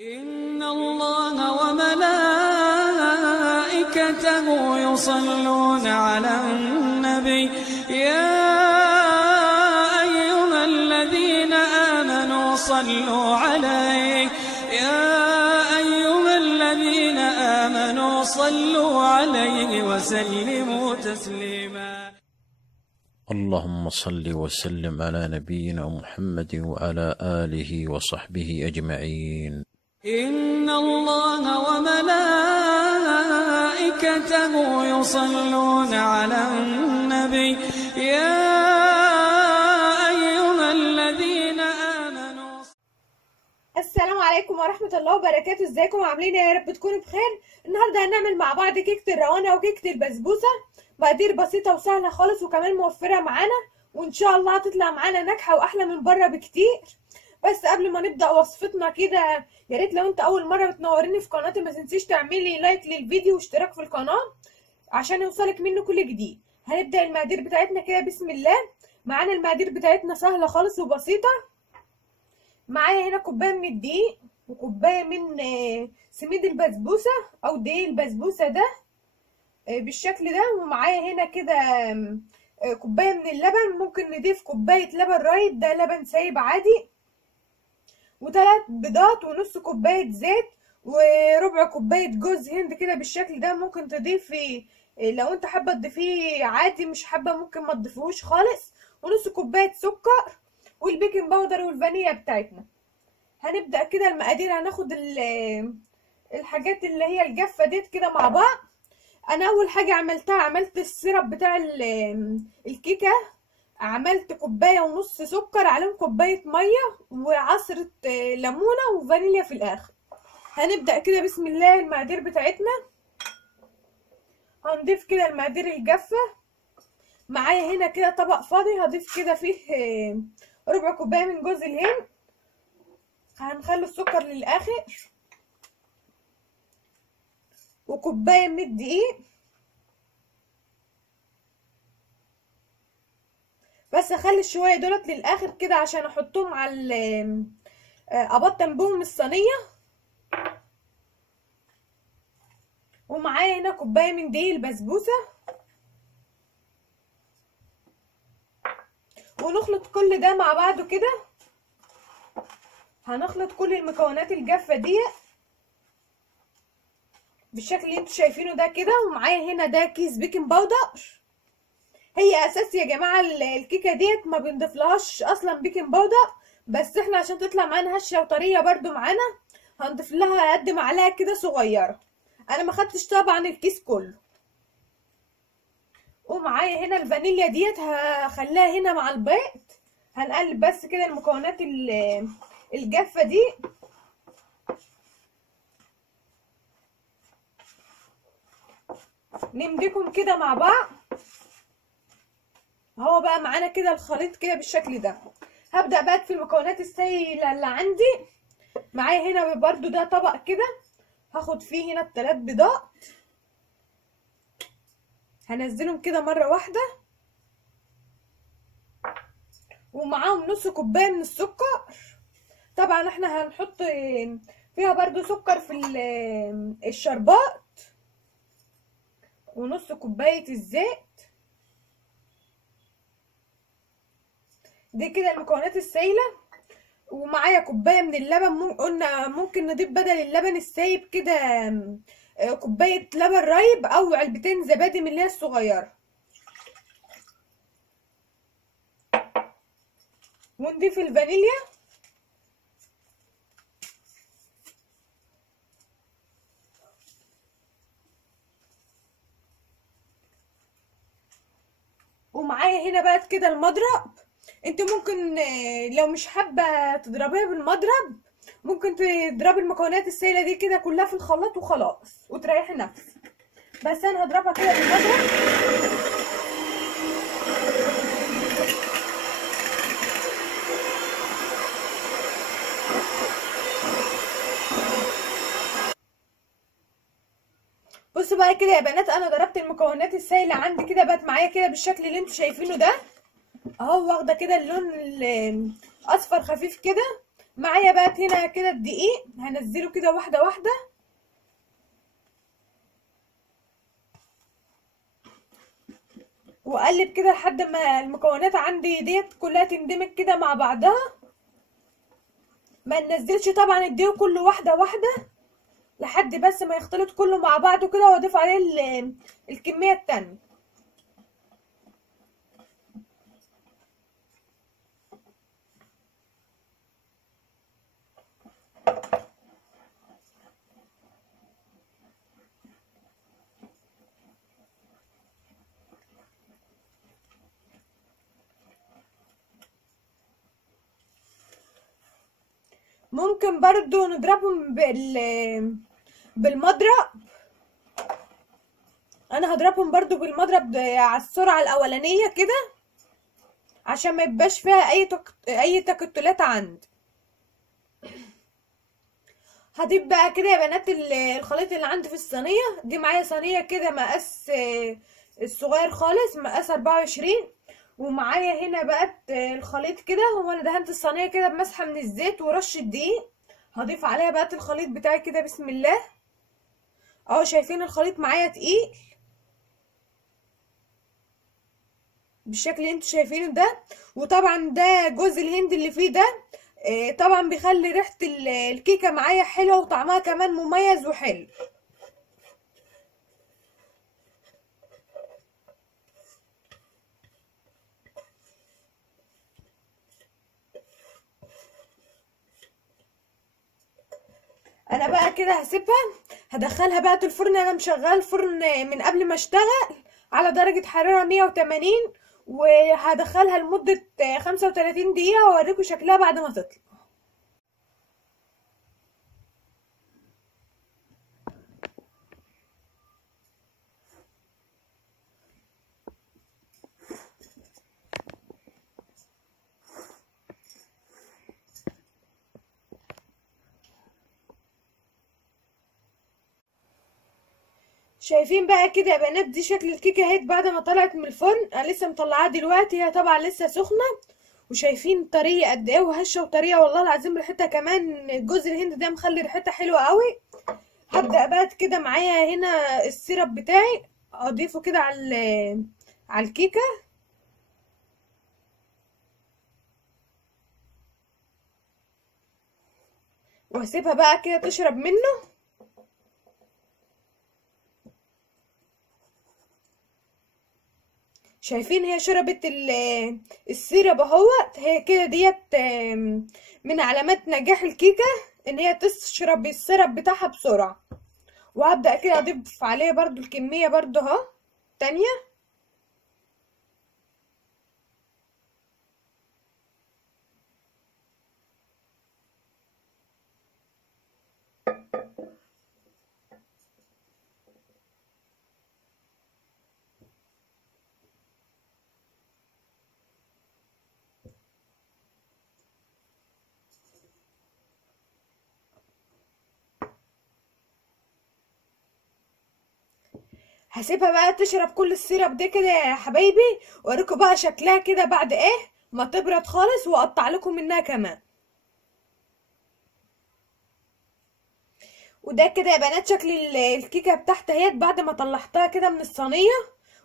إن الله وملائكته يصلون على النبي يا أيها الذين آمنوا صلوا عليه وسلموا تسليما. اللهم صل وسلم على نبينا محمد وعلى آله وصحبه أجمعين. إن الله وملائكته يصلون على النبي يا أيها الذين آمنوا. السلام عليكم ورحمة الله وبركاته. ازيكم عاملين يا رب تكونوا بخير. النهارده هنعمل مع بعض كيكة الروانة وكيكة البسبوسة، مقادير بسيطة وسهلة خالص وكمان موفرة معانا، وان شاء الله هتطلع معانا ناجحة واحلى من بره بكتير. بس قبل ما نبدأ وصفتنا كده، يا ريت لو انت اول مرة بتنوريني في قناتي ما تنسيش تعملي لايك للفيديو واشتراك في القناة عشان يوصلك منه كل جديد. هنبدأ المقادير بتاعتنا كده بسم الله. معانا المقادير بتاعتنا سهلة خالص وبسيطة. معايا هنا كوباية من الدقيق وكوباية من سميد البسبوسة او دقيق البسبوسة ده بالشكل ده، ومعايا هنا كده كوباية من اللبن، ممكن نضيف كوباية لبن رايب، ده لبن سايب عادي، وثلاث بيضات ونص كوباية زيت وربع كوباية جوز هند كده بالشكل ده. ممكن تضيفي لو انت حابة تضيفيه عادي، مش حابة ممكن ما تضيفوش خالص، ونص كوباية سكر والبيكنج باودر والفانيليا بتاعتنا. هنبدأ كده المقادير، هناخد الحاجات اللي هي الجافة ديت كده مع بعض. انا اول حاجة عملت السيرب بتاع الكيكة. عملت كوباية ونص سكر عليهم كوباية مية وعصرة ليمونة وفانيليا في الاخر. هنبدأ كده بسم الله المقادير بتاعتنا. هنضيف كده المقادير الجافة. معايا هنا كده طبق فاضي هضيف كده فيه ربع كوباية من جوز الهند. هنخلي السكر للاخر، وكوباية من الدقيق، بس اخلي الشوية دولت للاخر كده عشان احطهم على ابطن بهم الصينية. ومعايا هنا كوباية من دقيق البسبوسة، ونخلط كل ده مع بعضه كده. هنخلط كل المكونات الجافة دي بالشكل اللي انتوا شايفينه ده كده. ومعايا هنا ده كيس بيكنج باودر، هي اساس يا جماعه الكيكه ديت ما بنضيفلهاش اصلا بيكنج باودر، بس احنا عشان تطلع معانا هشه وطريه برده معانا هنضيف لها قد معلقه كده صغيره. انا ما خدتش طبعا الكيس كله. ومعايا هنا الفانيليا ديت هخليها هنا مع البيض. هنقلب بس كده المكونات الجافه دي. نمدكم كده مع بعض. هو بقى معانا كده الخليط كده بالشكل ده. هبدأ بقى في المكونات السائلة اللي عندي. معايا هنا برضو ده طبق كده، هاخد فيه هنا الثلاث بيضات، هنزلهم كده مرة واحدة، ومعاهم نص كوباية من السكر. طبعا احنا هنحط فيها برضو سكر في الشربات، ونص كوباية الزيت. دي كده المكونات السائلة. ومعايا كوباية من اللبن، قلنا ممكن نضيف بدل اللبن السايب كده كوباية لبن رايب او علبتين زبادي من اللي هي الصغيرة. ونضيف الفانيليا، ومعايا هنا بقى كده المضرب. انت ممكن لو مش حابه تضربيها بالمضرب ممكن تضربي المكونات السائله دي كده كلها في الخلاط وخلاص وتريحي نفسك، بس انا هضربها كده بالمضرب. بصوا بقى كده يا بنات، انا ضربت المكونات السائله عندي كده، بقت معايا كده بالشكل اللي انتوا شايفينه ده اهو، واخده كده اللون الاصفر خفيف كده. معايا بقى هنا كده الدقيق، هنزله كده واحده واحده، واقلب كده لحد ما المكونات عندي ديت كلها تندمج كده مع بعضها. ما ننزلش طبعا الدقيق كله واحده واحده لحد بس ما يختلط كله مع بعضه كده، واضيف عليه الكميه التانية. ممكن برضو نضربهم بالمضرب. انا هضربهم برضو بالمضرب على السرعه الاولانيه كده عشان ما يبقاش فيها اي تكتلات عندي. هضيف بقى كده يا بنات الخليط اللي عندي في الصينيه دي. معايا صينيه كده مقاس الصغير خالص، مقاس 24. ومعايا هنا بقى الخليط كده، هو انا دهنت الصينيه كده بمسحه من الزيت ورشه دقيق. هضيف عليها بقى الخليط بتاعي كده بسم الله. اهو شايفين الخليط معايا تقيل بالشكل اللي انتوا شايفينه ده. وطبعا ده جوز الهند اللي فيه ده طبعا بيخلي ريحه الكيكه معايا حلوه وطعمها كمان مميز وحلو. انا بقى كده هسيبها، هدخلها بقى الفرن. انا مشغله الفرن من قبل ما اشتغل على درجة حرارة 180، وهدخلها لمدة 35 دقيقة واوريكم شكلها بعد ما تطلع. شايفين بقى كده يا بنات دي شكل الكيكه اهيت بعد ما طلعت من الفرن. انا لسه مطلعاها دلوقتي، هي طبعا لسه سخنه. وشايفين طريه قد ايه وهشه وطريه، والله العظيم ريحتها كمان جوز الهند ده مخلي ريحتها حلوه قوي. هبدا بقى كده معايا هنا السيرب بتاعي اضيفه كده على الكيكه، واسيبها بقى كده تشرب منه. شايفين هي شربت السيرب اهوت. هي كده ديت من علامات نجاح الكيكه ان هي تشرب السيرب بتاعها بسرعه. وهبدا كده اضيف عليه برضو الكميه برضو اهو تانية. هسيبها بقى تشرب كل السيرب ده كده يا حبايبي، واوريكم بقى شكلها كده بعد ايه ما تبرد خالص، واقطع لكم منها كمان. وده كده يا بنات شكل الكيكه بتاعتها اهيت بعد ما طلعتها كده من الصينيه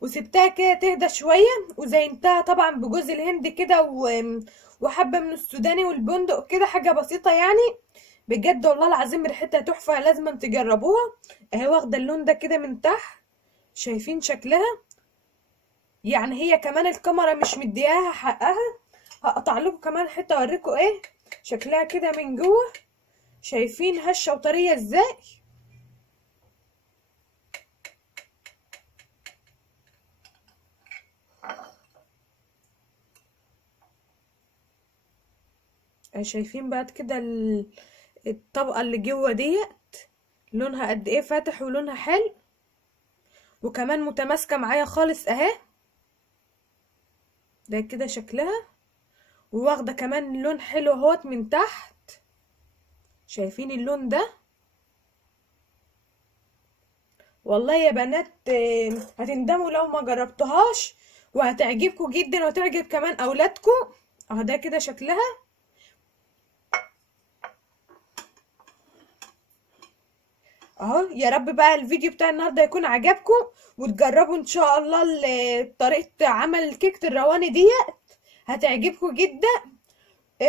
وسبتها كده تهدى شويه، وزينتها طبعا بجوز الهند كده وحبه من السوداني والبندق كده، حاجه بسيطه يعني. بجد والله العظيم ريحتها تحفه، لازم تجربوها. اهي واخده اللون ده كده من تحت، شايفين شكلها؟ يعني هي كمان الكاميرا مش مدياها حقها. هقطع لكم كمان حته اوريكم ايه شكلها كده من جوه. شايفين هشه وطريه ازاي؟ شايفين بقى كده الطبقه اللي جوه ديت لونها قد ايه فاتح ولونها حلو، وكمان متماسكه معايا خالص اهي. ده كده شكلها، وواخده كمان لون حلو اهوت من تحت. شايفين اللون ده؟ والله يا بنات هتندموا لو ما جربتوهاش، وهتعجبكم جدا وتعجب كمان اولادكم. اهو ده كده شكلها. اهو. يا رب بقى الفيديو بتاع النهارده يكون عجبكم، وتجربوا ان شاء الله طريقة عمل كيكة الرواني دي هتعجبكم جدا.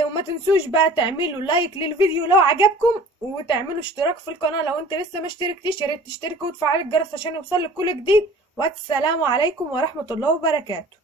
وما تنسوش بقى تعملوا لايك للفيديو لو عجبكم، وتعملوا اشتراك في القناة لو انت لسه ما اشتركتيش، يا ريت تشتركوا وتفعلوا الجرس عشان يوصلك كل جديد. والسلام عليكم ورحمة الله وبركاته.